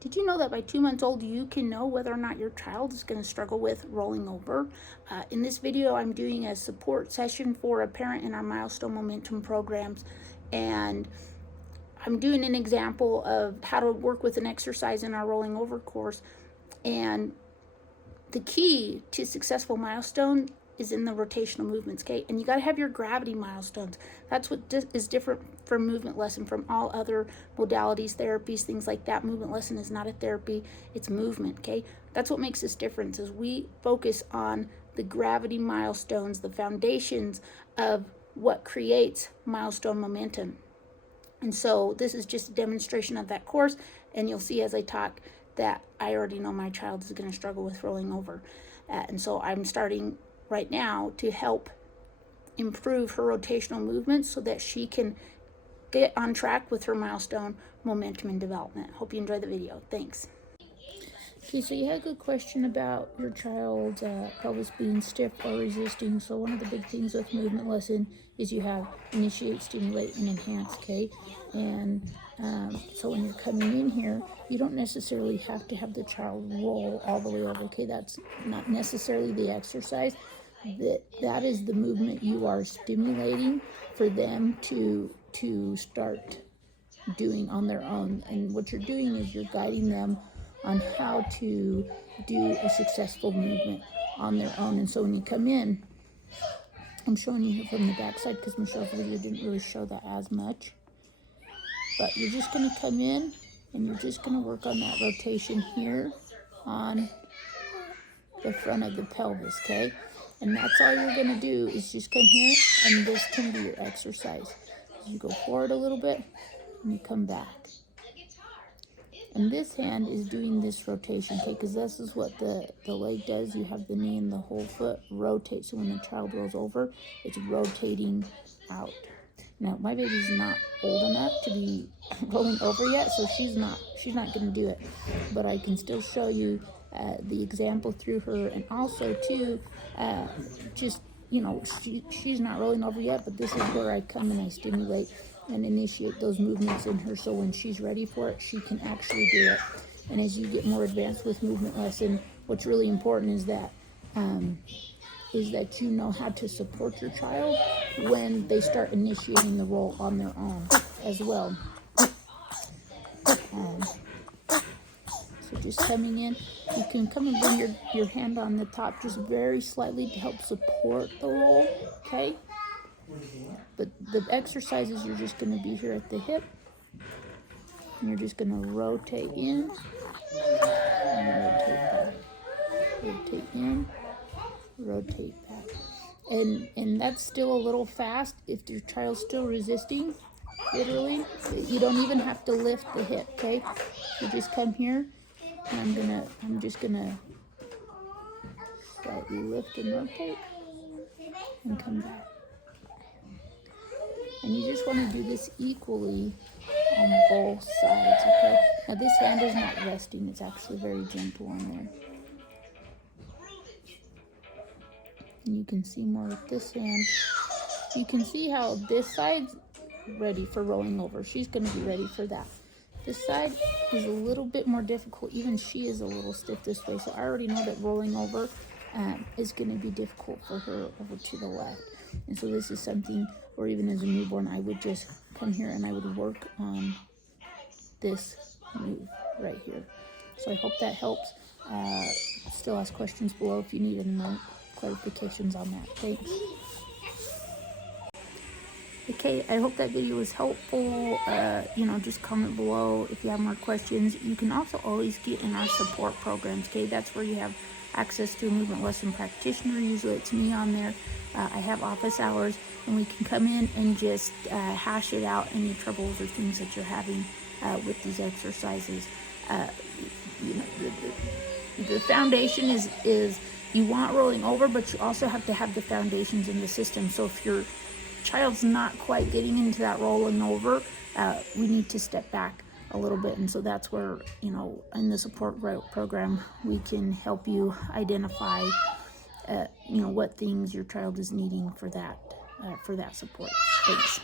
Did you know that by 2 months old, you can know whether or not your child is going to struggle with rolling over? In this video, I'm doing a support session for a parent in our Milestone Momentum programs, and I'm doing an example of how to work with an exercise in our rolling over course. And the key to successful milestone is in the rotational movements, okay? And you got to have your gravity milestones. That's what is different from movement lesson from all other modalities, therapies, things like that. Movement lesson is not a therapy, it's movement, okay? That's what makes this difference, is we focus on the gravity milestones, the foundations of what creates milestone momentum. And so this is just a demonstration of that course, and you'll see as I talk that I already know my child is going to struggle with rolling over. And so I'm starting right now to help improve her rotational movements so that she can get on track with her milestone momentum and development. Hope you enjoy the video. Thanks. Okay, so you had a good question about your child's pelvis being stiff or resisting. So one of the big things with movement lesson is you have initiate, stimulate, and enhance, okay? And so when you're coming in here, you don't necessarily have to have the child roll all the way over, okay? That's not necessarily the exercise. That is the movement you are stimulating for them to start doing on their own. And what you're doing is you're guiding them on how to do a successful movement on their own. And so when you come in, I'm showing you from the back side because Michelle's video didn't really show that as much. But you're just going to come in and you're just going to work on that rotation here on the front of the pelvis, okay? And that's all you're going to do is just come here, and this can be your exercise. You go forward a little bit and you come back. And this hand is doing this rotation, okay, because this is what the leg does. You have the knee and the whole foot rotate. So when the child rolls over, it's rotating out. Now, my baby's not old enough to be rolling over yet, so she's not going to do it. But I can still show you the example through her, and also too, just, you know, she's not rolling over yet, but this is where I come and I stimulate and initiate those movements in her, so when she's ready for it, she can actually do it. And as you get more advanced with movement lesson, what's really important is that you know how to support your child when they start initiating the roll on their own as well. So just coming in, you can come and bring your hand on the top just very slightly to help support the roll, okay? But the exercises, you're just going to be here at the hip, and you're just going to rotate in, and rotate back, rotate in, rotate back. And that's still a little fast. If your child's still resisting, literally, you don't even have to lift the hip, okay? You just come here, and I'm just gonna slightly lift and rotate, and come back. And you just want to do this equally on both sides, okay? Now this hand is not resting, it's actually very gentle on there. And you can see more with this hand. You can see how this side's ready for rolling over. She's going to be ready for that. This side is a little bit more difficult. Even she is a little stiff this way. So I already know that rolling over is going to be difficult for her over to the left. And so this is something, or even as a newborn, I would just come here and I would work on this move right here. So I hope that helps. Still ask questions below if you need any more clarifications on that. Thanks. Okay, I hope that video was helpful. You know, just comment below if you have more questions. You can also always get in our support programs, okay? That's where you have access to a movement lesson practitioner. Usually it's me on there. I have office hours, and we can come in and just hash it out, any troubles or things that you're having with these exercises. You know, the foundation is you want rolling over, but you also have to have the foundations in the system. So if your child's not quite getting into that rolling over, we need to step back a little bit. And so that's where, you know, in the support program, we can help you identify, you know, what things your child is needing for that support. Thanks.